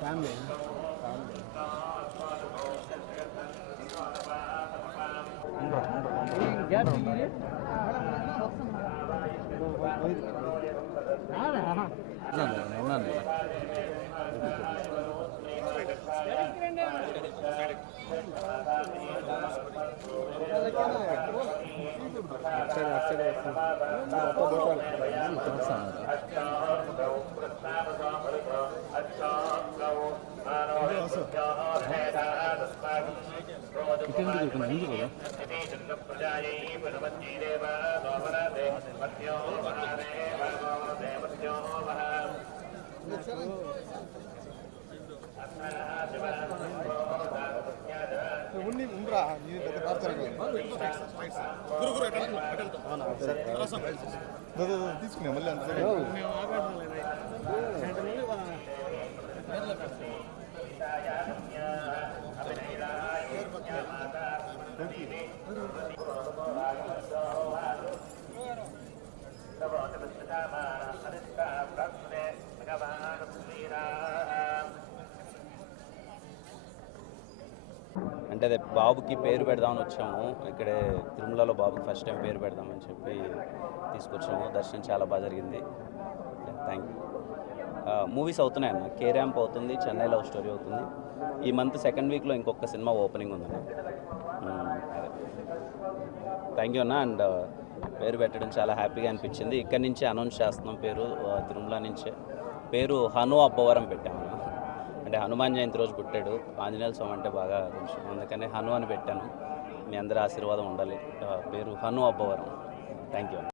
Family తీసుకున్నా మళ్ళీ అంత అంటే అదే బాబుకి పేరు పెడదామని వచ్చాము. ఇక్కడే తిరుమలలో బాబుకి ఫస్ట్ టైం పేరు పెడదామని చెప్పి తీసుకొచ్చాము. దర్శనం చాలా బాగా జరిగింది. Thank you. మూవీస్ అవుతున్నాయన్న. కే ర్యాంప్ అవుతుంది, చెన్నై లవ్ స్టోరీ అవుతుంది. ఈ మంత్ సెకండ్ వీక్లో ఇంకొక సినిమా ఓపెనింగ్ ఉందన్న. థ్యాంక్ యూ అన్న. అండ్ పేరు పెట్టడం చాలా హ్యాపీగా అనిపించింది. ఇక్కడి నుంచే అనౌన్స్ చేస్తున్నాం పేరు, తిరుమల నుంచే. పేరు హను అబ్బవరం పెట్టాము. అంటే హనుమాన్ జయంతి రోజు పుట్టాడు. ఆంజనేయ స్వామి అంటే బాగా కొంచెం, అందుకనే హను అని పెట్టాను. మీ అందరి ఆశీర్వాదం ఉండాలి. పేరు హను అబ్బవరం. Thank you.